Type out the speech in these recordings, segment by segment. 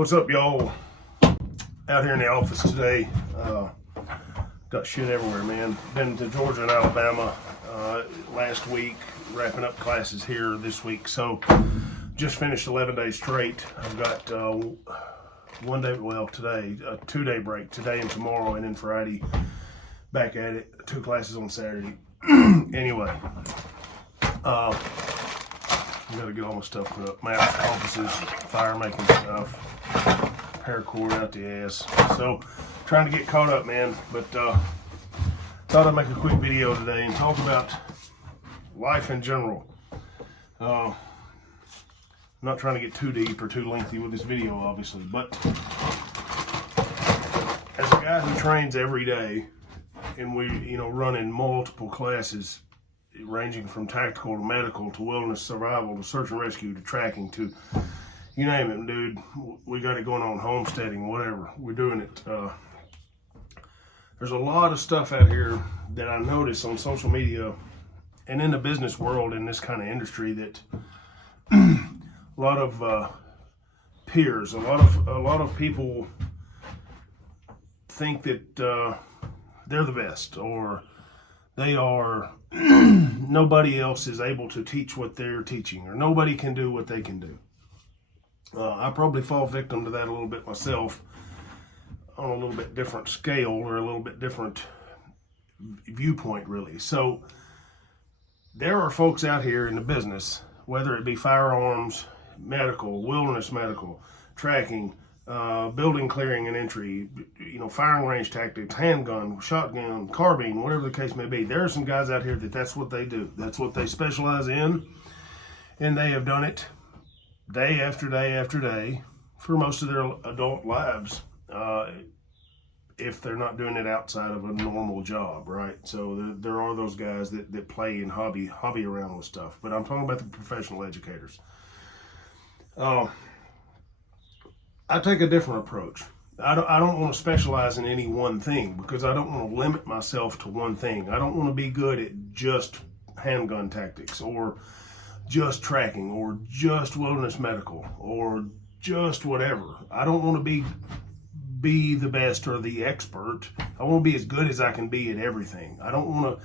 What's up, y'all? Out here in the office today. Got shit everywhere, man. Been to Georgia and Alabama last week, wrapping up classes here this week. So just finished 11 days straight. I've got today, a 2-day break, today and tomorrow, and then Friday back at it. 2 classes on Saturday. Anyway, I gotta get all my stuff put up. Maps, compasses, fire making stuff, paracord out the ass. So trying to get caught up, man. But thought I'd make a quick video today and talk about life in general. I'm not trying to get too deep or too lengthy with this video, obviously, but as a guy who trains every day, and we, running multiple classes, ranging from tactical to medical to wilderness survival to search and rescue to tracking to you name it, dude. We got it going on, homesteading, whatever. We're doing it. There's a lot of stuff out here that I notice on social media and in the business world in this kind of industry that a lot of peers, a lot of people think that they're the best, or they are nobody else is able to teach what they're teaching, or nobody can do what they can do. I probably fall victim to that a little bit myself, on a little bit different scale or a little bit different viewpoint, really. So there are folks out here in the business, whether it be firearms, medical, wilderness medical, tracking, building clearing and entry, firing range tactics, handgun, shotgun, carbine, whatever the case may be. There are some guys out here that's what they do. That's what they specialize in, and they have done it day after day after day for most of their adult lives, if they're not doing it outside of a normal job, right? So there are those guys that play and hobby around with stuff, but I'm talking about the professional educators. I take a different approach. I don't want to specialize in any one thing, because I don't want to limit myself to one thing. I don't want to be good at just handgun tactics, or just tracking, or just wilderness medical, or just whatever. I don't want to be the best or the expert. I want to be as good as I can be at everything. I don't want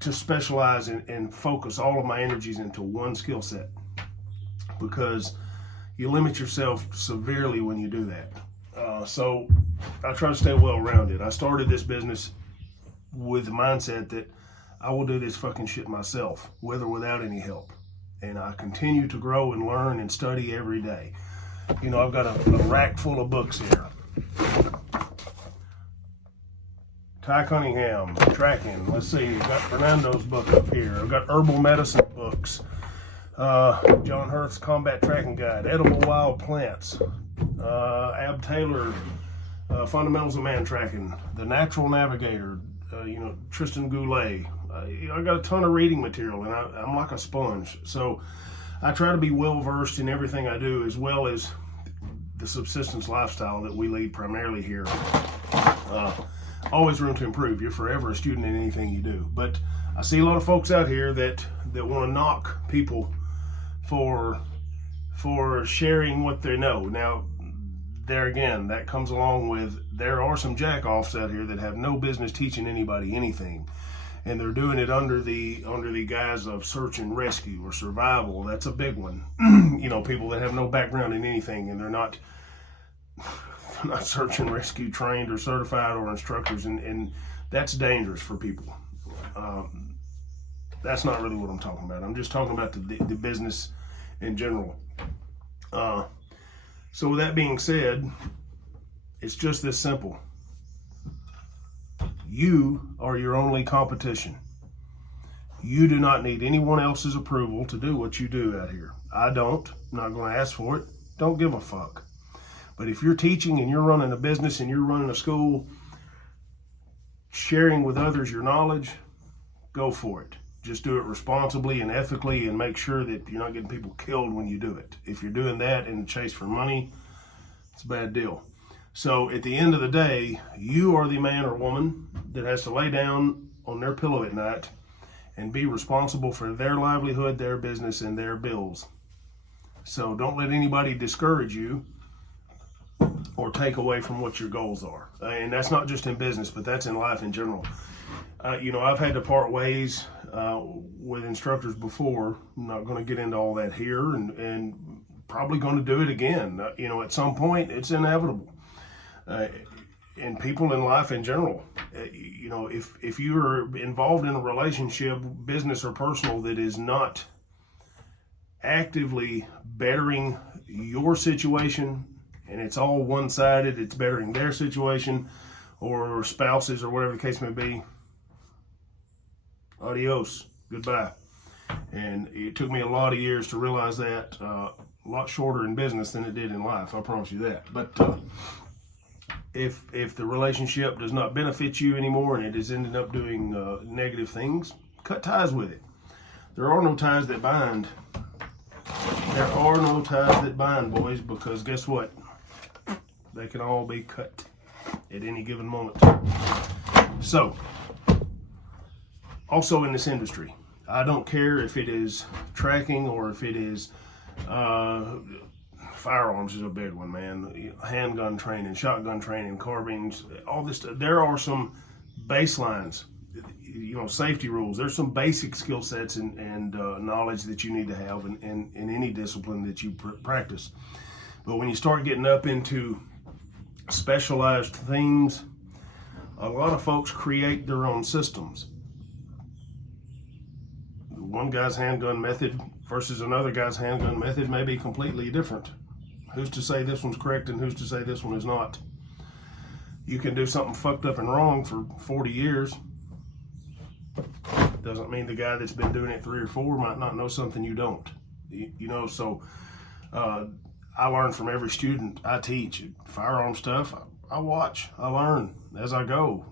to specialize and focus all of my energies into one skill set, because you limit yourself severely when you do that. So I try to stay well-rounded. I started this business with the mindset that I will do this fucking shit myself, with or without any help. And I continue to grow and learn and study every day. I've got a rack full of books here. Ty Cunningham, tracking. Let's see, I've got Fernando's book up here. I've got herbal medicine books. John Hurth's Combat Tracking Guide, Edible Wild Plants, Ab Taylor, Fundamentals of Man Tracking, The Natural Navigator, Tristan Goulet. I got a ton of reading material, and I'm like a sponge. So I try to be well versed in everything I do, as well as the subsistence lifestyle that we lead primarily here. Always room to improve. You're forever a student in anything you do. But I see a lot of folks out here that want to knock people for sharing what they know. Now, there again, that comes along with, there are some jack-offs out here that have no business teaching anybody anything, and they're doing it under the guise of search and rescue or survival. That's a big one. People that have no background in anything, and they're not search and rescue trained or certified or instructors, and that's dangerous for people. That's not really what I'm talking about. I'm just talking about the business in general. So with that being said, it's just this simple. You are your only competition. You do not need anyone else's approval to do what you do out here. I don't. I'm not going to ask for it. Don't give a fuck. But if you're teaching and you're running a business and you're running a school, sharing with others your knowledge, go for it. Just do it responsibly and ethically, and make sure that you're not getting people killed when you do it. If you're doing that in the chase for money, it's a bad deal. So at the end of the day, you are the man or woman that has to lay down on their pillow at night and be responsible for their livelihood, their business, and their bills. So don't let anybody discourage you or take away from what your goals are. And that's not just in business, but that's in life in general. I've had to part ways with instructors before. I'm not going to get into all that here, and probably going to do it again. At some point, it's inevitable. And people in life in general, if you are involved in a relationship, business or personal, that is not actively bettering your situation, and it's all one-sided, it's bettering their situation, or spouses, or whatever the case may be, adios, goodbye. And it took me a lot of years to realize that, a lot shorter in business than it did in life, I promise you that. But if the relationship does not benefit you anymore, and it is ended up doing negative things, cut ties with it. There are no ties that bind. There are no ties that bind, boys, because guess what? They can all be cut at any given moment. So, also in this industry, I don't care if it is tracking or if it is firearms is a big one, man. Handgun training, shotgun training, carbines, all this stuff. There are some baselines, safety rules. There's some basic skill sets and knowledge that you need to have in any discipline that you practice. But when you start getting up into specialized things, a lot of folks create their own systems. One guy's handgun method versus another guy's handgun method may be completely different. Who's to say this one's correct and who's to say this one is not? You can do something fucked up and wrong for 40 years. Doesn't mean the guy that's been doing it 3 or 4 might not know something you don't. So I learn from every student I teach. Firearm stuff, I watch, I learn as I go.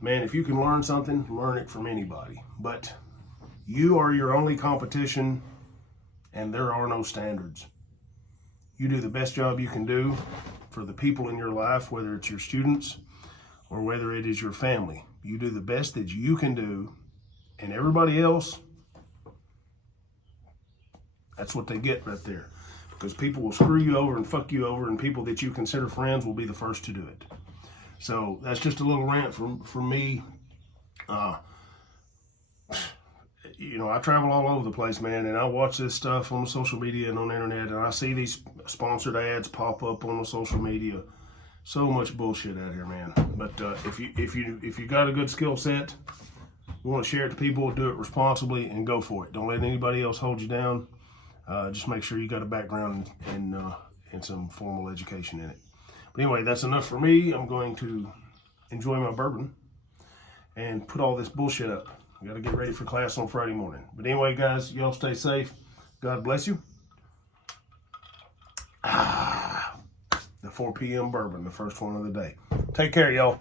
Man, if you can learn something, learn it from anybody. But you are your only competition, and there are no standards. You do the best job you can do for the people in your life, whether it's your students or whether it is your family. You do the best that you can do, and everybody else, that's what they get right there. Because people will screw you over and fuck you over, and people that you consider friends will be the first to do it. So that's just a little rant from me. I travel all over the place, man, and I watch this stuff on the social media and on the internet, and I see these sponsored ads pop up on the social media. So much bullshit out here, man. But if you got a good skill set, you want to share it to people, do it responsibly, and go for it. Don't let anybody else hold you down. Just make sure you got a background and some formal education in it. But anyway, that's enough for me. I'm going to enjoy my bourbon and put all this bullshit up. I got to get ready for class on Friday morning. But anyway, guys, y'all stay safe. God bless you. The 4 p.m. bourbon, the first one of the day. Take care, y'all.